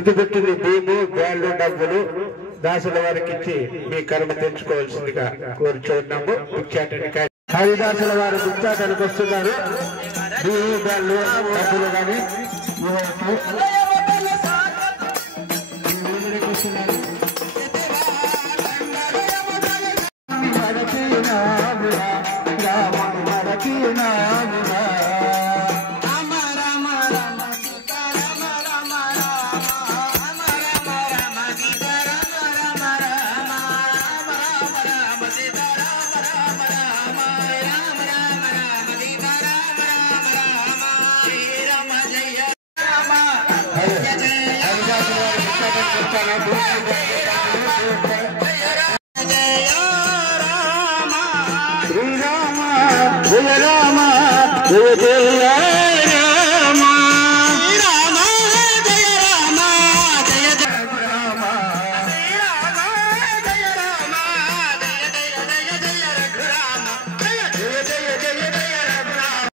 గుర్తుపెట్టింది భీము బ్యాళ్ళు డబ్బులు దాసుల వారికి ఇచ్చి మీ కర్మ తెచ్చుకోవాల్సిందిగా కోరుచున్నాము. భిక్షాటనికి హరిదాసుల వారు భిక్షాటనికి వస్తున్నారు. భీము బ్యాళ్ళు డబ్బులు కానీ జయ రామ జయ జయ రామ రామ జయ రామ జయ జయ రామ శ్రీరామ జయ రామ జయ జయ జయ జయ రఘురామ జయ జయ జయ జయ జయ రఘురామ